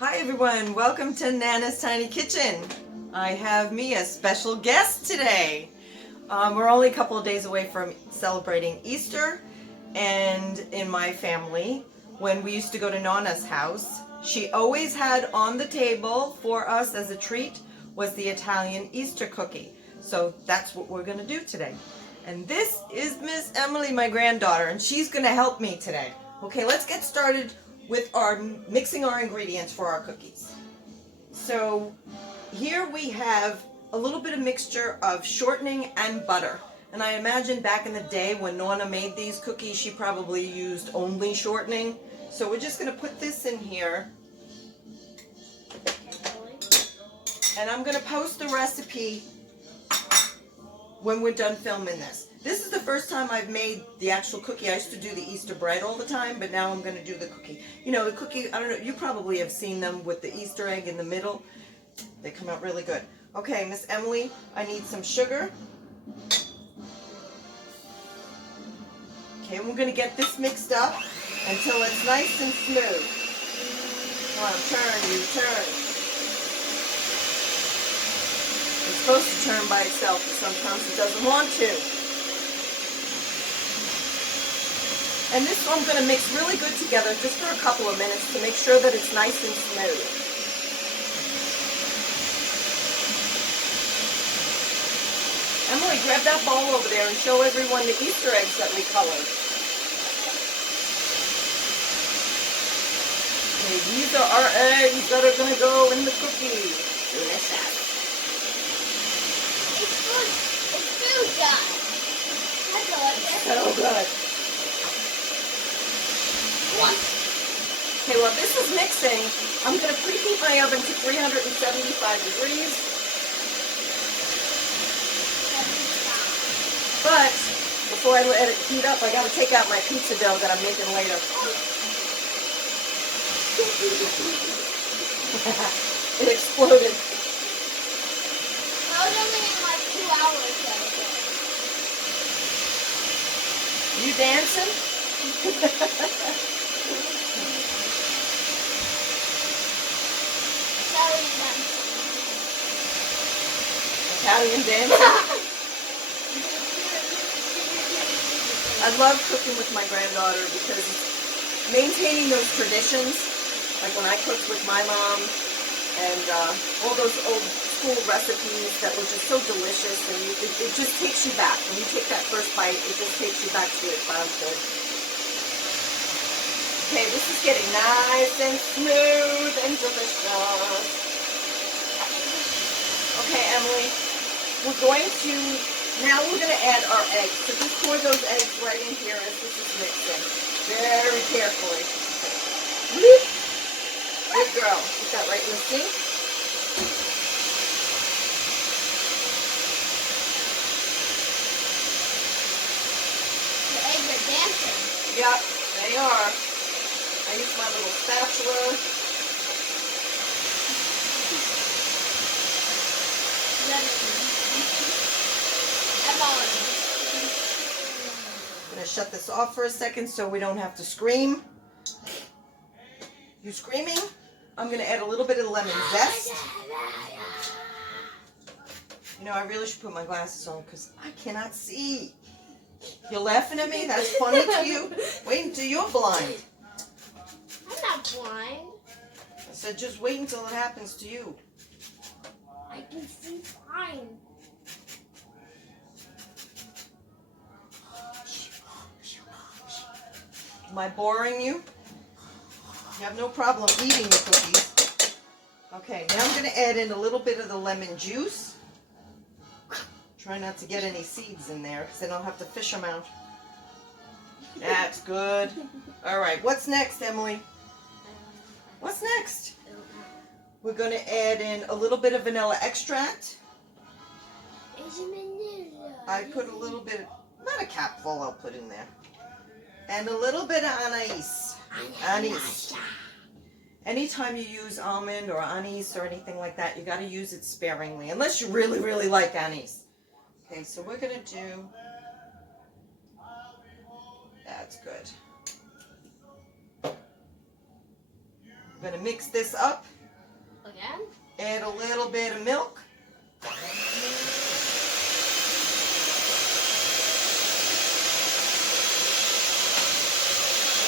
Hi everyone, welcome to Nana's Tiny Kitchen. I have me a special guest today. We're only a couple of days away from celebrating Easter, and in my family, when we used to go to Nonna's house, she always had on the table for us as a treat was the Italian Easter cookie. So that's what we're going to do today. And this is Miss Emily, my granddaughter, and she's going to help me today. Okay, let's get started with mixing our ingredients for our cookies. So here we have a little bit of mixture of shortening and butter. And I imagine back in the day when Nonna made these cookies, she probably used only shortening. So we're just going to put this in here. And I'm going to post the recipe when we're done filming this. This is the first time I've made the actual cookie. I used to do the Easter bread all the time, but now I'm going to do the cookie. You know, the cookie, I don't know, you probably have seen them with the Easter egg in the middle. They come out really good. Okay, Miss Emily, I need some sugar. Okay, we're going to get this mixed up until it's nice and smooth. Come on, turn. It's supposed to turn by itself, but sometimes it doesn't want to. And this I'm going to mix really good together just for a couple of minutes to make sure that it's nice and smooth. Emily, grab that bowl over there and show everyone the Easter eggs that we colored. Okay, these are our eggs that are going to go in the cookie. Delicious. It's food, guys. That's all it is. So good. Okay, while this is mixing, I'm going to preheat my oven to 375 degrees. But before I let it heat up, I got to take out my pizza dough that I'm making later. It exploded. I was only in like 2 hours ago. You dancing? Italian dancing. I love cooking with my granddaughter because maintaining those traditions, like when I cooked with my mom, and all those old school recipes that were just so delicious, and it just takes you back. When you take that first bite, it just takes you back to your childhood. Okay, this is getting nice and smooth and delicious. Okay, Emily, now we're going to add our eggs. So just pour those eggs right in here as this is mixing. Very carefully. Good girl. Put that right in the sink. The eggs are dancing. Yep, they are. I use my little spatula. I'm going to shut this off for a second so we don't have to scream. You screaming? I'm going to add a little bit of lemon zest. You know, I really should put my glasses on because I cannot see. You're laughing at me? That's funny to you? Wait until you're blind. I'm not blind. I said just wait until it happens to you. I can see fine. Am I boring you? You have no problem eating the cookies. Okay, now I'm going to add in a little bit of the lemon juice. Try not to get any seeds in there because then I'll have to fish them out. That's good. All right, what's next, Emily? What's next? We're going to add in a little bit of vanilla extract. I put a little bit, not a capful I'll put in there. And a little bit of anise. Anise. Anytime you use almond or anise or anything like that, you got to use it sparingly, unless you really, really like anise. Okay, so we're going to do, that's good. I'm gonna mix this up. Again? Add a little bit of milk.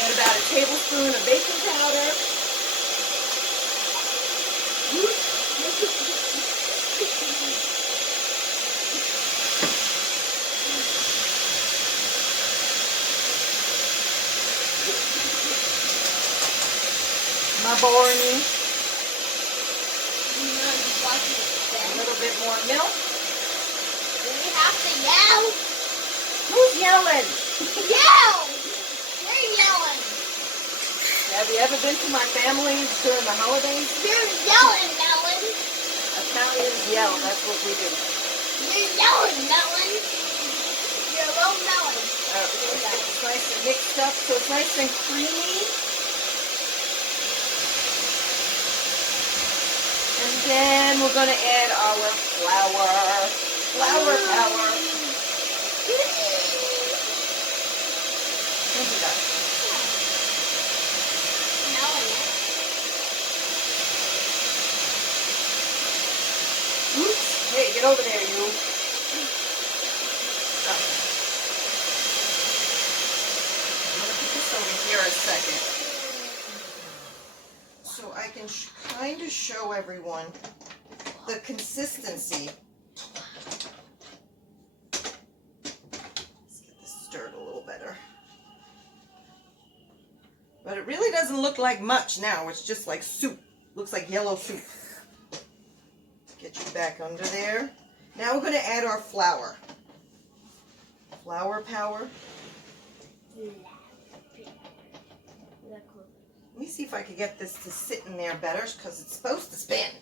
Add about a tablespoon of baking powder. Maborni. A little bit more milk. Do we have to yell? Who's yelling? Yell! You're yelling. Have you ever been to my family during the holidays? You're yelling, Melon. Italians yell. That's what we do. You're yelling, Melon. You're a little melon. It's nice and mixed up, so it's nice and creamy. And then we're going to add our flour. Flour power. Look at that. Oops. Hey, get over there, you. Oh. I'm going to put this over here a second, so I can kind of show everyone the consistency. Let's get this stirred a little better. But it really doesn't look like much now. It's just like soup. Looks like yellow soup. Get you back under there. Now we're going to add our flour. Flour power. Let me see if I can get this to sit in there better, because it's supposed to spin.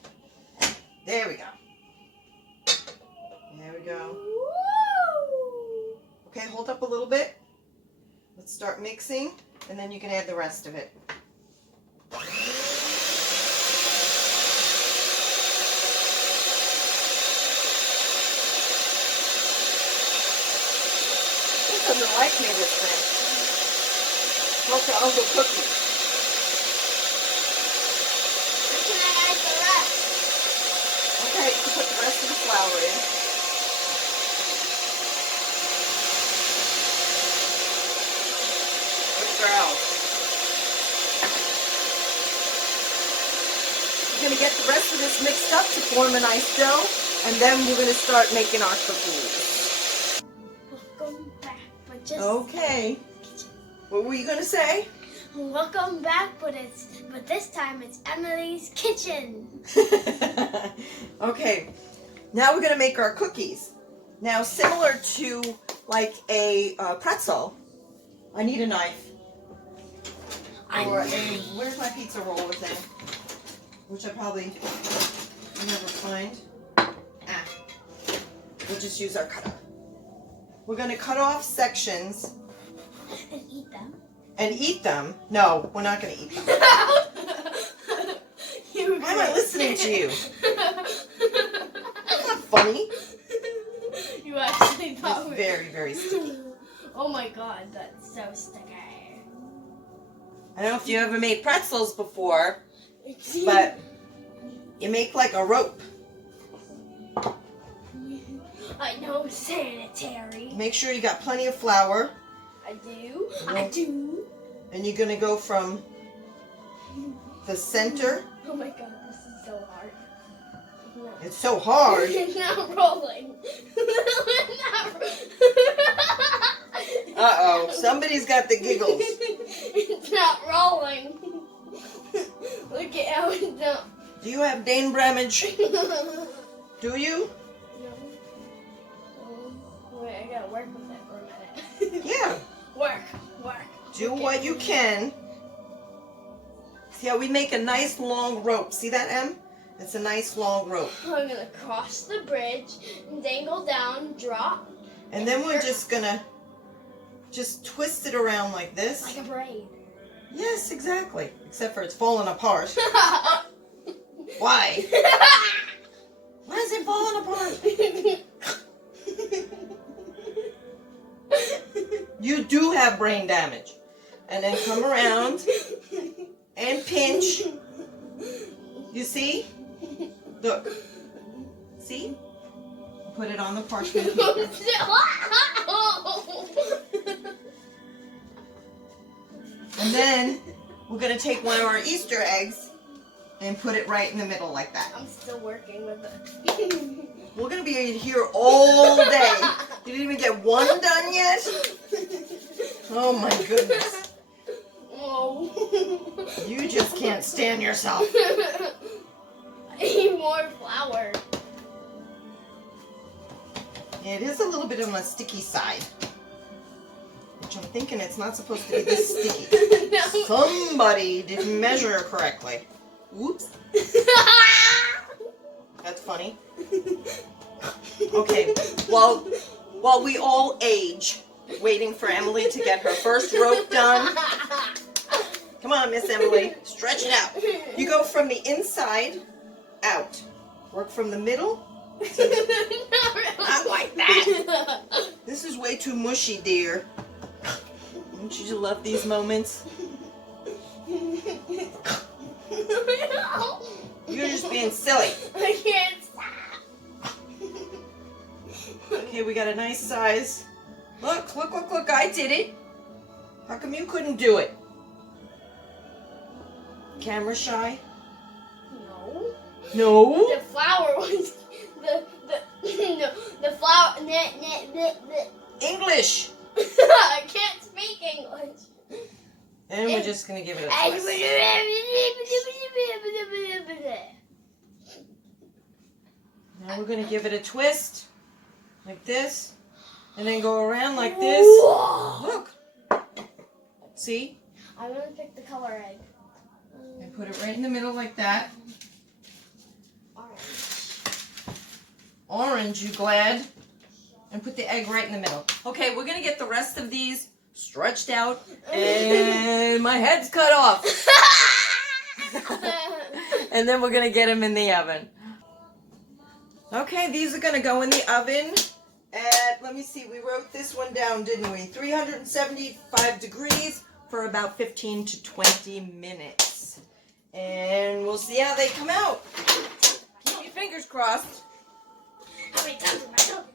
There we go. There we go. Okay, hold up a little bit. Let's start mixing, and then you can add the rest of it. This doesn't like me, this thing. Talk to Uncle Cookie. Okay, you can put the rest of the flour in. Good girl. You're going to get the rest of this mixed up to form a nice dough, and then we're going to start making our cookies. Welcome back, but just Okay. What were you going to say? welcome back, but this time it's Emily's kitchen. Okay, now we're going to make our cookies. Now, similar to like a pretzel, I need a knife. Or where's my pizza roller thing? Which I probably never find. We'll just use our cutter. We're going to cut off sections. And eat them. And eat them? No, we're not going to eat them. Why am I listening to you? That's not funny. You actually thought It's very, very sticky. Oh my god, that's so sticky. I don't know if you ever made pretzels before, but you make like a rope. I know, sanitary. Make sure you got plenty of flour. I do. I do. And you're going to go from the center. Oh my god, this is so hard. No. It's so hard. It's not rolling. Uh-oh, somebody's got the giggles. It's not rolling. Look at how it's not. Do you have Dane Bramage? Do you? No. Wait, I gotta work with it for a minute. Yeah. Work. Do what you can. See how we make a nice long rope. See that, Em? It's a nice long rope. I'm gonna cross the bridge, dangle down, drop. And then we're just gonna just twist it around like this. Like a braid. Yes, exactly. Except for it's falling apart. Why? Why is it falling apart? You do have brain damage. And then come around and pinch Look. See? Put it on the parchment paper. And then we're going to take one of our Easter eggs and put it right in the middle like that. I'm still working with it. We're going to be here all day. You didn't even get one done yet? Oh my goodness. Oh. You just can't stand yourself. I need more flour. It is a little bit on the sticky side. Which I'm thinking it's not supposed to be this sticky. No. Somebody didn't measure correctly. Whoops. That's funny. Okay, while we all age, waiting for Emily to get her first rope done. Come on, Miss Emily, stretch it out. You go from the inside out. Work from the middle. Not like that. This is way too mushy, dear. Don't you love these moments? You're just being silly. I can't stop. Okay, we got a nice size. Look, look, look, look, I did it. How come you couldn't do it? Camera shy? No. No? The flour was the flour. English. I can't speak English. And we're just gonna give it a twist. Now we're gonna give it a twist, like this, and then go around like this. Look. See? I'm gonna pick the color egg. And put it right in the middle like that. Orange, you glad? And put the egg right in the middle. Okay, we're gonna get the rest of these stretched out, and my head's cut off. And then we're gonna get them in the oven. Okay, these are gonna go in the oven at, let me see, we wrote this one down, didn't we? 375 degrees for about 15 to 20 minutes. And we'll see how they come out. Keep your fingers crossed. How many times am I talking?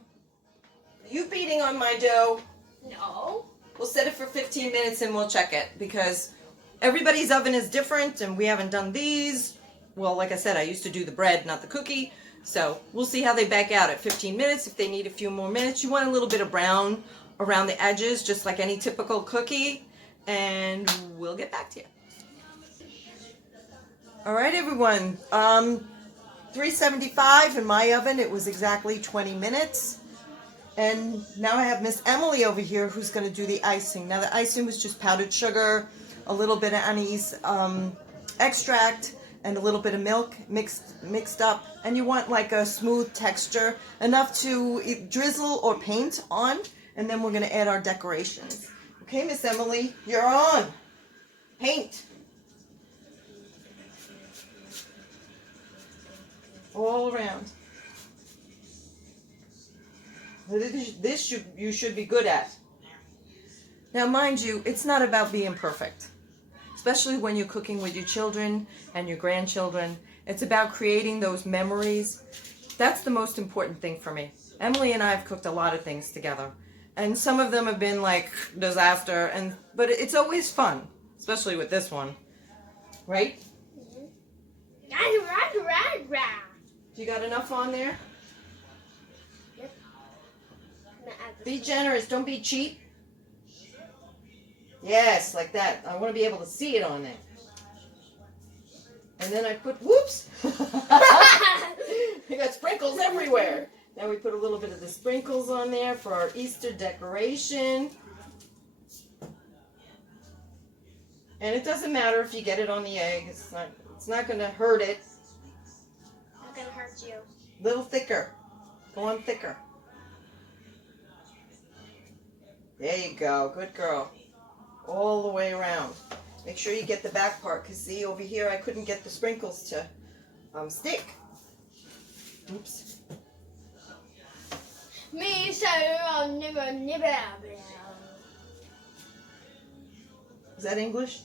You beating on my dough. No. We'll set it for 15 minutes and we'll check it because everybody's oven is different and we haven't done these. Well, like I said, I used to do the bread, not the cookie. So we'll see how they back out at 15 minutes. If they need a few more minutes, you want a little bit of brown around the edges, just like any typical cookie. And we'll get back to you. All right, everyone. 375 in my oven. It was exactly 20 minutes. And now I have Miss Emily over here who's going to do the icing. Now the icing was just powdered sugar, a little bit of anise extract, and a little bit of milk mixed up. And you want like a smooth texture, enough to drizzle or paint on. And then we're going to add our decorations. Okay, Miss Emily, you're on. Paint. All around. This you should be good at. Now, mind you, it's not about being perfect, especially when you're cooking with your children and your grandchildren. It's about creating those memories. That's the most important thing for me. Emily and I have cooked a lot of things together, and some of them have been like disaster, but it's always fun, especially with this one, right? You got enough on there? Be generous, don't be cheap. Yes, like that. I want to be able to see it on there. And then I put, whoops! You got sprinkles everywhere. Now we put a little bit of the sprinkles on there for our Easter decoration. And it doesn't matter if you get it on the egg. It's not going to hurt it. Not gonna hurt you. A little thicker. Go on thicker. There you go. Good girl. All the way around. Make sure you get the back part, because see, over here I couldn't get the sprinkles to stick. Oops. Is that English?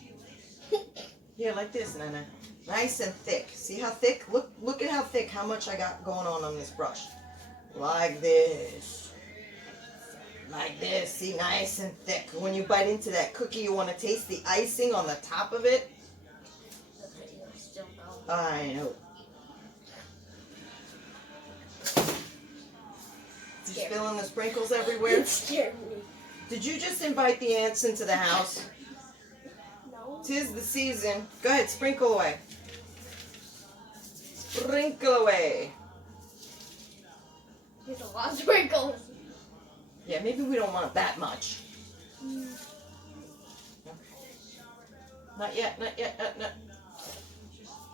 Yeah, like this, Nana. Nice and thick. See how thick? Look at how thick, how much I got going on this brush. Like this. Like this. See, nice and thick. When you bite into that cookie, you want to taste the icing on the top of it. I know. Did you fill in the sprinkles everywhere? It scared me. Did you just invite the ants into the house? No. 'Tis the season. Go ahead, sprinkle away. Sprinkle away. There's a lot of sprinkles. Yeah, maybe we don't want that much. Mm. Okay. Not yet, not yet, not.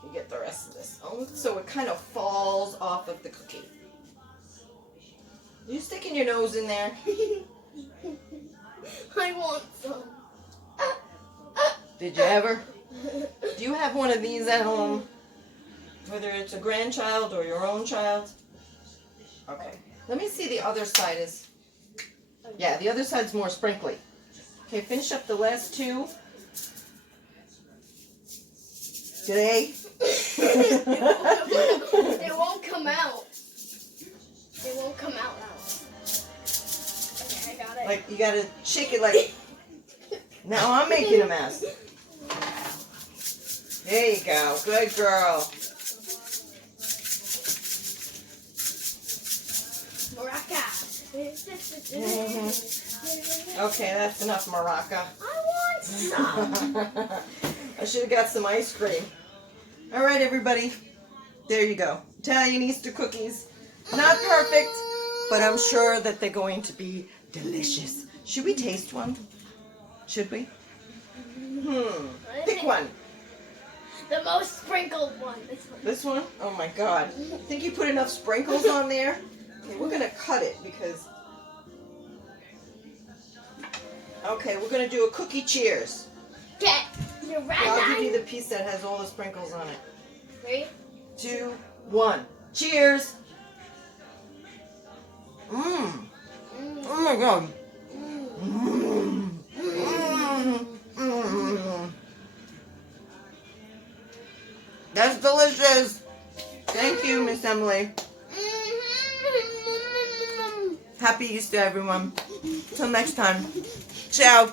You get the rest of this. Oh, so it kind of falls off of the cookie. You sticking your nose in there? I want some. Did you ever? Do you have one of these at home? Whether it's a grandchild or your own child? Okay. Let me see the other side is. Yeah, the other side's more sprinkly. Okay, finish up the last two. Today. It won't come out. It won't come out now. Okay, I got it. Like, you gotta shake it like. Now I'm making a mess. There you go. Good girl. Maraca. Okay, that's enough maraca. I want some. I should have got some ice cream. All right, everybody. There you go. Italian Easter cookies. Not perfect, but I'm sure that they're going to be delicious. Should we taste one? Should we? Pick one. The most sprinkled one. This one. This one? Oh my God. Think you put enough sprinkles on there? Okay, we're gonna cut it because. Okay, we're gonna do a cookie cheers. Okay. You're right. I'll give you the piece that has all the sprinkles on it. 3, 2, 1. Cheers! Mmm. Oh my God. Mmm. Mmm. Mmm. That's delicious. Thank you, Miss Emily. Happy Easter, everyone. Till next time. Ciao.